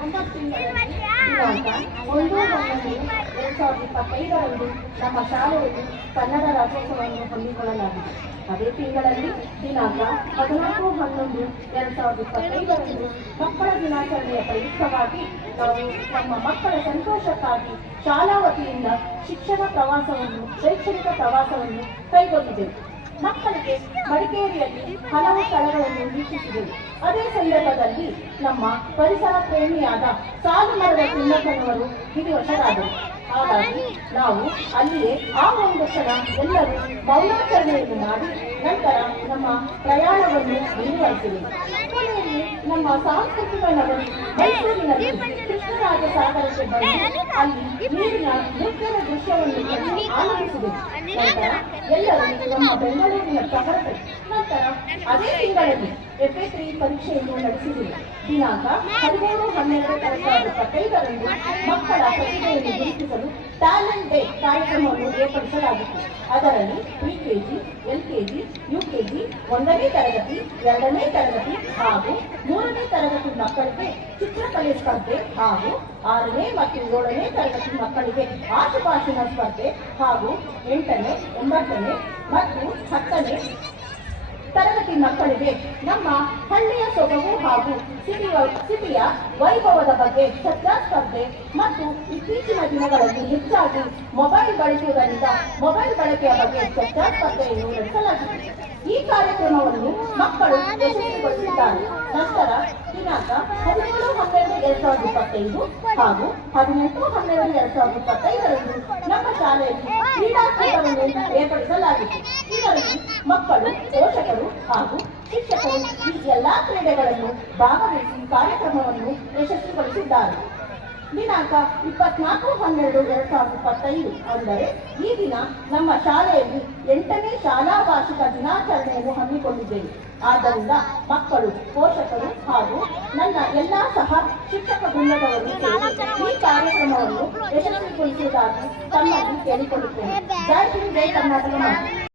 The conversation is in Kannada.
2025ರಂದು ನಮ್ಮ ಶಾಲೆಯಲ್ಲಿ ಕನ್ನಡ ರಾಜ್ಯೋತ್ಸವವನ್ನು ಹಮ್ಮಿಕೊಳ್ಳಲಾಗಿದೆ. ಅದೇ ತಿಂಗಳಲ್ಲಿ ದಿನಾಂಕ 14/11/2025ರಂದು ಮಕ್ಕಳ ದಿನಾಚರಣೆಯ ಪ್ರಯುಕ್ತವಾಗಿ ನಾವು ನಮ್ಮ ಮಕ್ಕಳ ಸಂತೋಷಕ್ಕಾಗಿ ಶಾಲಾ ವತಿಯಿಂದ ಶಿಕ್ಷಣ ಪ್ರವಾಸವನ್ನು ಶೈಕ್ಷಣಿಕ ಪ್ರವಾಸವನ್ನು ಕೈಗೊಂಡಿದ್ದೆವು. ಮಕ್ಕಳಿಗೆ ಮಡಿಕೇರಿಯಲ್ಲಿ ಹಲವು ಸ್ಥಳಗಳನ್ನು ವೀಕ್ಷಿಸಿದೆವು. ಅದೇ ಸಂದರ್ಭದಲ್ಲಿ ನಮ್ಮ ಪರಿಸರ ಪ್ರೇಮಿಯಾದ ಸಾಲುಮರದ ತಿಮ್ಮಕ್ಕನವರು ವಿಧಿವಶರಾದರು. ಹಾಗಾಗಿ ನಾವು ಅಲ್ಲಿಯೇ ಆ ಒಂದು ಕ್ಷಣ ಎಲ್ಲರೂ ಮೌನಾಚರಣೆಯನ್ನು ಮಾಡಿ ನಂತರ ನಮ್ಮ ಪ್ರಯಾಣವನ್ನು ಮುಂದುವರಿಸಿದೆವು. ಕೊನೆಯಲ್ಲಿ ನಮ್ಮ ಸಾಂಸ್ಕೃತಿಕ ನಗರಿ ಮೈಸೂರಿನಲ್ಲಿ ಕೃಷ್ಣರಾಜ ಸಾಗರಕ್ಕೆ ಬಂದು ಅಲ್ಲಿ ನೀರಿನ ನೃತ್ಯದ ದೃಶ್ಯವನ್ನು ಆನಂದಿಸಿದೆವು. ನಂತರ ಎಲ್ಲರೂ ನಮ್ಮ ಬೆಂಗಳೂರಿನ ಸಫರಕ್ಕೆ ನಂತರ ಅದೇ ತಿಂಗಳಲ್ಲಿ FA3 ಪರೀಕ್ಷೆಯನ್ನು ನಡೆಸಿದೆವು. ದಿನಾಂಕ 13/12/2025ರಂದು ಮಕ್ಕಳ ಪ್ರತಿಭೆಯನ್ನು ಗುರುತಿಸಲು ಟ್ಯಾಲೆಂಟ್ ಡೇ ಕಾರ್ಯಕ್ರಮವನ್ನು ಏರ್ಪಡಿಸಲಾಗಿತ್ತು. ಅದರಲ್ಲಿ PKG, LKG, UKG, 1ನೇ ತರಗತಿ, 2ನೇ ತರಗತಿ ಹಾಗೂ 3ನೇ ತರಗತಿ ಮಕ್ಕಳಿಗೆ ಚಿತ್ರಕಲೆ ಸ್ಪರ್ಧೆ ಹಾಗೂ 6ನೇ ಮತ್ತು 7ನೇ ತರಗತಿ ಮಕ್ಕಳಿಗೆ ಆಶುಭಾಷಣ ಸ್ಪರ್ಧೆ ಹಾಗೂ 8ನೇ, 9ನೇ ಮತ್ತು 10ನೇ ತರಗತಿ ಮಕ್ಕಳಿಗೆ ನಮ್ಮ ಹಳ್ಳಿಯ ಸೊಬಗು ಹಾಗೂ ಸಿಟಿಯ ವೈಭವದ ಬಗ್ಗೆ ಚರ್ಚಾ ಸ್ಪರ್ಧೆ ಮತ್ತು ಇತ್ತೀಚಿನ ದಿನಗಳಲ್ಲಿ ಹೆಚ್ಚಾಗಿ ಮೊಬೈಲ್ ಬಳಸುವುದರಿಂದ ಮೊಬೈಲ್ ಬಳಕೆಯ ಬಗ್ಗೆ ಚರ್ಚಾ ಸ್ಪರ್ಧೆಯನ್ನು ನಡೆಸಲಾಗಿದೆ. ಈ ಕಾರ್ಯಕ್ರಮವನ್ನು ಮಕ್ಕಳು ಯಶಸ್ವಿಗೊಳಿಸಿದ್ದಾರೆ. ನಂತರ ದಿನಾಂಕ 17/12/2025 ಹಾಗೂ 18/12/2025ರಂದು ನಮ್ಮ ಶಾಲೆಯಲ್ಲಿ ಕ್ರೀಡಾಕೂಟವನ್ನು ಏರ್ಪಡಿಸಲಾಗಿತ್ತು. ಇದರಲ್ಲಿ ಮಕ್ಕಳು, ಪೋಷಕರು ಹಾಗೂ ಶಿಕ್ಷಕರು ಈ ಎಲ್ಲಾ ಕ್ರೀಡೆಗಳನ್ನು ಭಾಗವಹಿಸಿ ಕಾರ್ಯಕ್ರಮವನ್ನು ಯಶಸ್ವಿಗೊಳಿಸಿದ್ದಾರೆ. ದಿನಾಂಕ 24/12/2025 ಅಂದರೆ ಈ ದಿನ ನಮ್ಮ ಶಾಲೆಯಲ್ಲಿ 8ನೇ ಶಾಲಾ ವಾರ್ಷಿಕ ದಿನಾಚರಣೆಯನ್ನು ಹಮ್ಮಿಕೊಂಡಿದ್ದೇವೆ. ಆದ್ದರಿಂದ ಮಕ್ಕಳು, ಪೋಷಕರು ಹಾಗೂ ನನ್ನ ಎಲ್ಲಾ ಸಹ ಶಿಕ್ಷಕ ಬೃಂದದವರು ಈ ಕಾರ್ಯಕ್ರಮವನ್ನು ಯಶಸ್ವಿಗೊಳಿಸುವುದಾಗಿ ತಮ್ಮಲ್ಲಿ ಕೇಳಿಕೊಳ್ಳುತ್ತೇನೆ. ಜೈ ಹಿಂದ್, ಜೈ ಕರ್ನಾಟಕ.